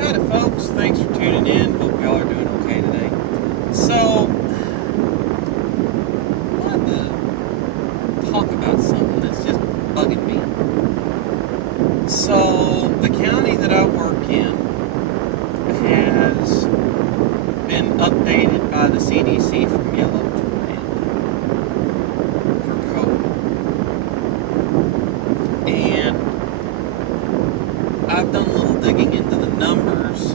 Howdy, folks. Thanks for tuning in. Hope y'all are doing okay today. So, I wanted to talk about something that's just bugging me. So, the county that I work in has been updated by the CDC from yellow to red for COVID. And I've done a little digging into the numbers,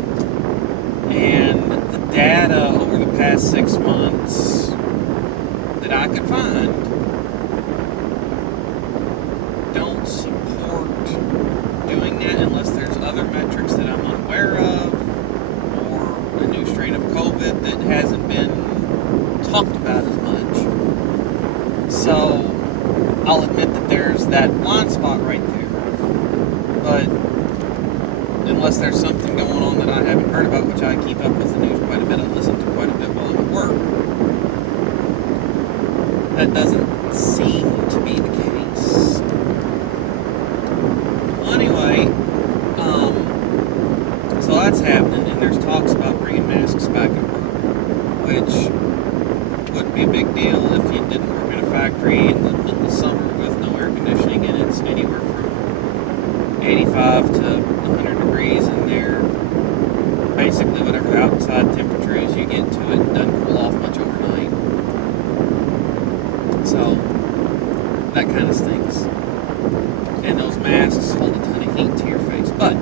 and the data over the past 6 months that I could find don't support doing that unless there's other metrics that I'm unaware of, or a new strain of COVID that hasn't been talked about as much. So I'll admit that there's that blind spot right there. But unless there's something going on that I haven't heard about, which I keep up with the news quite a bit, I listen to quite a bit while I'm at work, that doesn't seem to be the case. Well, anyway, so that's happening, and there's talks about bringing masks back at work, which wouldn't be a big deal if you didn't work in a factory in the summer with no air conditioning, and it's anywhere from 85 to 100 degrees in there. Basically, whatever the outside temperature is, you get to it. It doesn't cool off much overnight. So, that kind of stinks. And those masks hold a ton of heat to your face. But,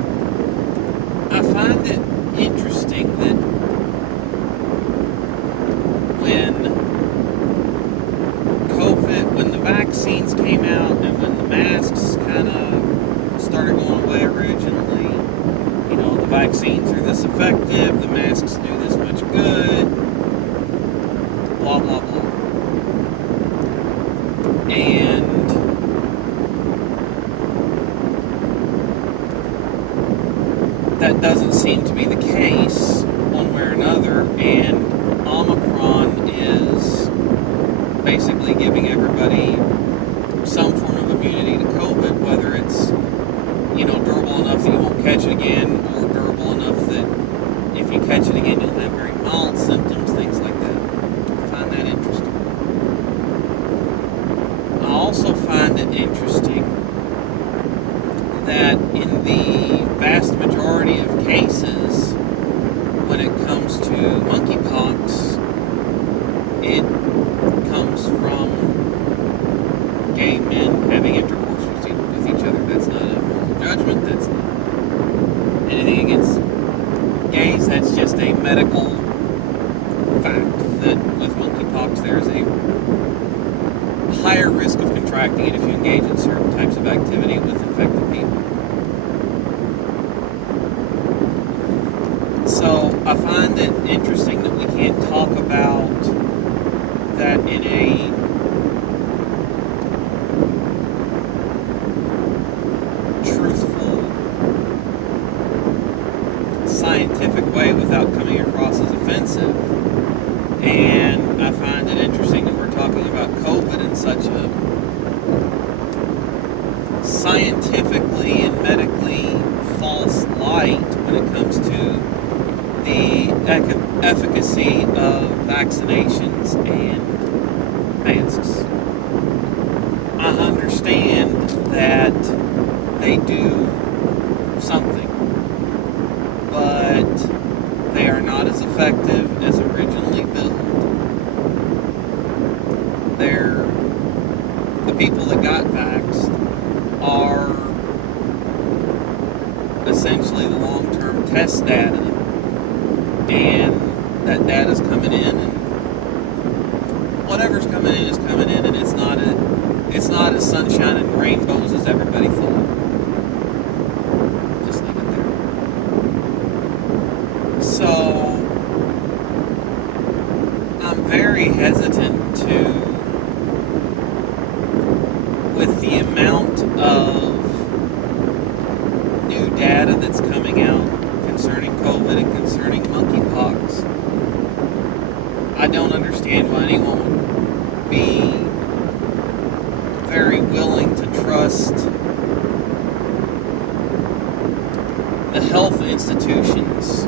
I find it interesting that when the vaccines came out and when the masks kind of started going away originally, the vaccines are this effective, the masks do this much good, blah, blah, blah. And that doesn't seem to be the case one way or another, and Omicron is basically giving everybody some form of immunity to COVID, whether it's durable enough that you won't catch it again, or durable enough that if you catch it again, you'll have very mild symptoms, things like that. I find that interesting. I also find it interesting that in the vast majority of cases, when it comes to monkeypox, it comes from gay men having intercourse with each other. That's not a moral judgment. That's not anything against gays. That's just a medical fact that with monkeypox there's a higher risk of contracting it if you engage in certain types of activity with infected people. So I find it interesting that we can't talk about that in a truthful, scientific way without coming across as offensive. And I find it interesting that we're talking about COVID in such a scientifically and medically false light when it comes to the efficacy of vaccinations and masks. I understand that they do something, but they are not as effective as originally built. The people that got vaxxed are essentially the long-term test data, and that data's coming in, and whatever's coming in is coming in, and it's not as sunshine and rainbows as everybody thought. Just leave it there. So I'm very hesitant with the amount of new data that's coming out concerning COVID and concerning monkeypox. I don't understand why anyone would be very willing to trust the health institutions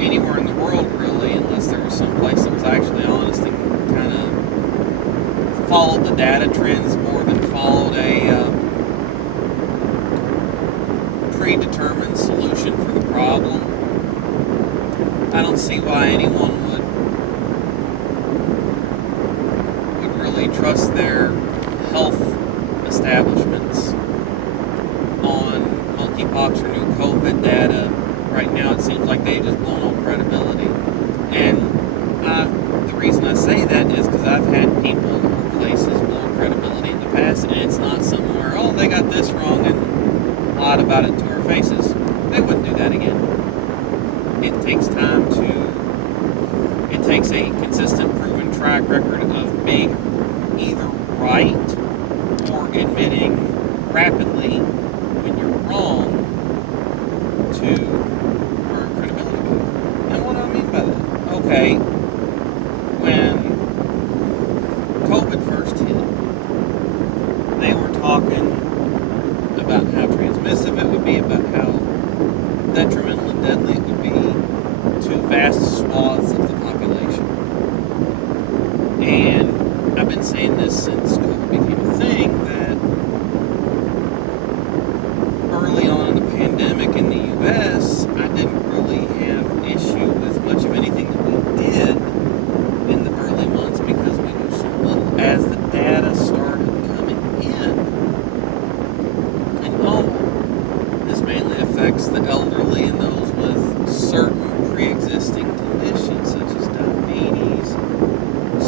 anywhere in the world, really, unless there was some place that was actually honest and kind of followed the data trends more than followed a predetermined solution for the problem. I don't see why anyone would really trust their health establishments on monkeypox or new COVID data. Right now, it seems like they've just blown all credibility. And the reason I say that is because I've had people or places blow credibility in the past, and it's not somewhere, oh, they got this wrong and lied about it to our faces. They wouldn't do that again. It takes time it takes a consistent, proven track record of being either right or admitting rapidly when you're wrong to earn credibility back. And what do I mean by that? Okay, when COVID first hit, they were talking about how transmissive it would be, about how detrimental and deadly it would be to vast swaths of the population. And I've been saying this since COVID became a thing, that early on in the pandemic in the U.S., I didn't really have issue with much of anything that we did in the early months because we knew so little. As the data started coming in, and this mainly affects the elderly and those with certain pre-existing conditions such as diabetes,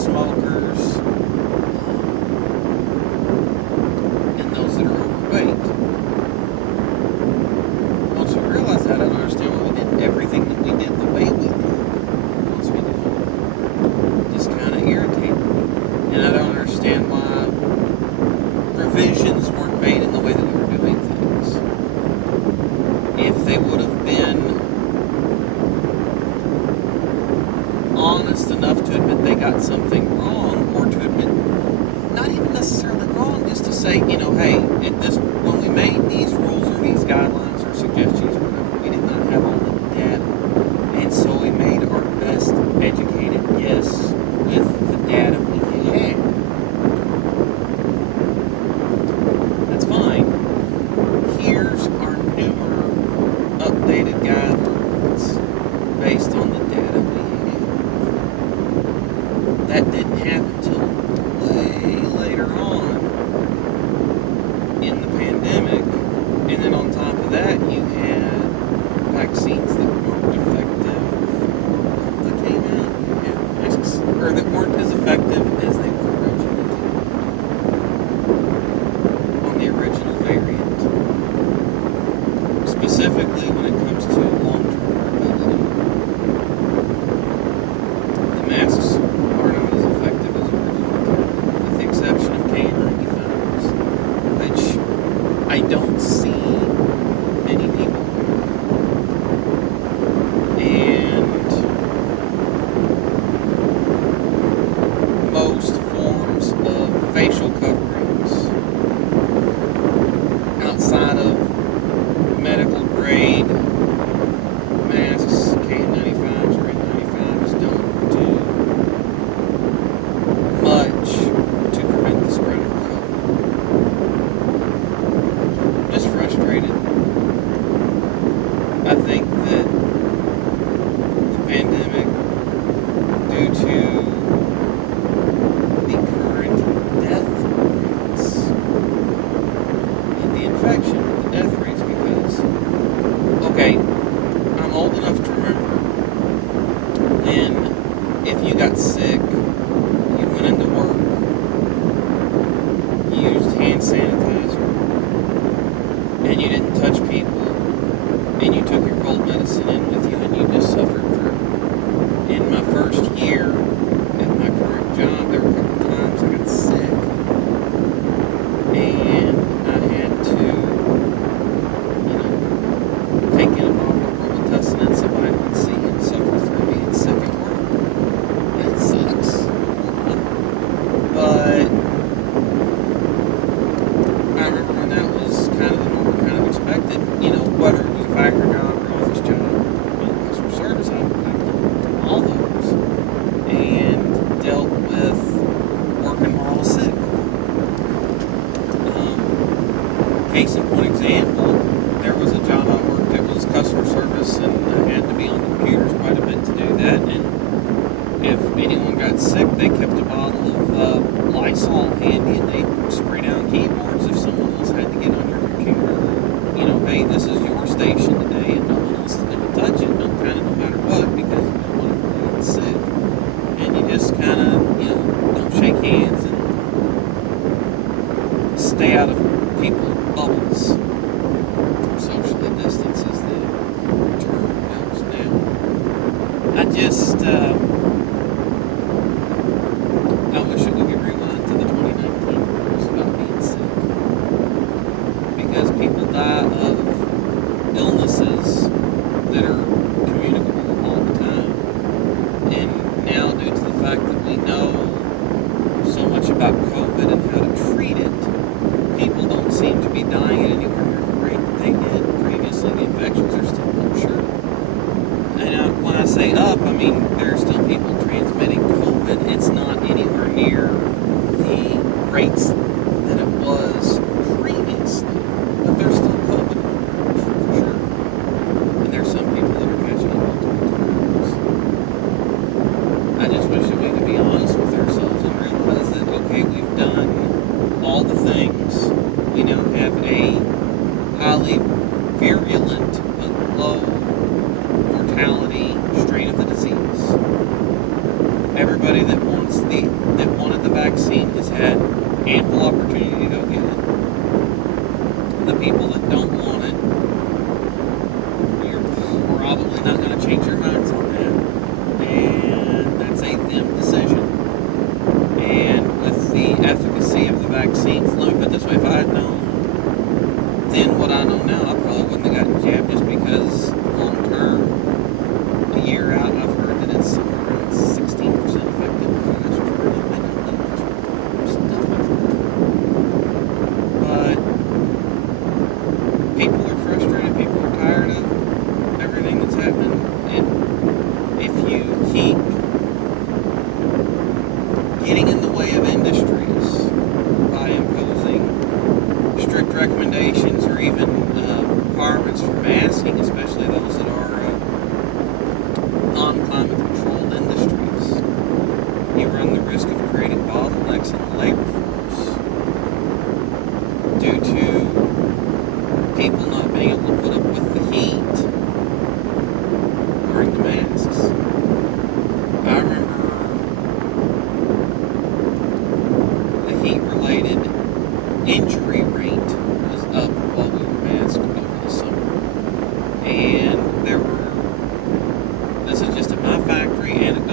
smokers, and those that are overweight. Once we realized that, I don't understand why we did everything that we did the way we did. Once we did it, just kind of irritated me. And I don't understand why revisions weren't made in the way that we were doing things. If they would have been honest enough to admit they got something wrong, or to admit not even necessarily wrong, just to say, hey, when we made these rules or these guidelines or suggestions or whatever, we did not have all the data, and so we made our best educated guess with the data we had. That's fine. Here's our newer, updated guidelines based on the data we have. That didn't happen till way later on in the pandemic, and then on top of that, you had vaccines that weren't effective that came out, or that weren't as effective as they were originally on the original variant. Specifically, when it comes to long-term durability, the masks are not as effective as originally thought, with the exception of KN95s, which I don't see many people. And most forms of facial coverings outside of medical grade masks, KN95s or N95s, don't do much to prevent the spread of COVID. I'm just frustrated. I think that the pandemic, due to the current death rates, not the infection, but the death rates, because, okay, I'm old enough to remember when, if you got sick, you went into work, you used hand sanitizer, and you didn't touch people, and you took your cold medicine in with you, and you just suffered through. In my first year at my current job, there were a couple times I got sick, and I had to, take in a bottle of Robitussin and some vitamin C and suffer through being sick at work. It sucked. station today, and no one else is going to touch it, no matter what, because you don't want everybody to get sick. And you just kind of, don't shake hands and stay out of people's bubbles. Socially distance is the term goes now. I just, I wish that we could rewind to the 2019 rules about being sick. Because people die of illnesses that are communicable all the time. And now, due to the fact that we know so much about COVID and how to treat it, people don't seem to be dying at anywhere near the rate that they did previously. The infections are still up, sure. And when I say up, I mean there are still people transmitting COVID. It's not anywhere near the rates that it was previously. But there's still COVID, for sure. And there's some people that are catching it multiple times. I just wish that we could be honest with ourselves and realize that, okay, we've done all the things. We now have a highly virulent but low mortality strain of the disease. Everybody that wanted the vaccine has had ample opportunity to go get it. The people that don't want it, you're probably not going to change your minds on that. And that's a them decision. And with the efficacy of the vaccines, let me put it this way, if I had known then what I know now, I probably wouldn't have gotten jabbed, just because long term, a year out, I've heard that it's somewhere around 16% effective. That's true. But people are frustrated, people are tired of everything that's happening, and if you keep getting in the way of industries by imposing strict recommendations or even requirements for masking, especially those that are non-climate controlled industries, you run the risk of creating bottlenecks in the labor force due to people not being able to put up with the heat wearing the masks. I remember the heat-related injury rate was up while we were masked over the summer. And this is just at my factory and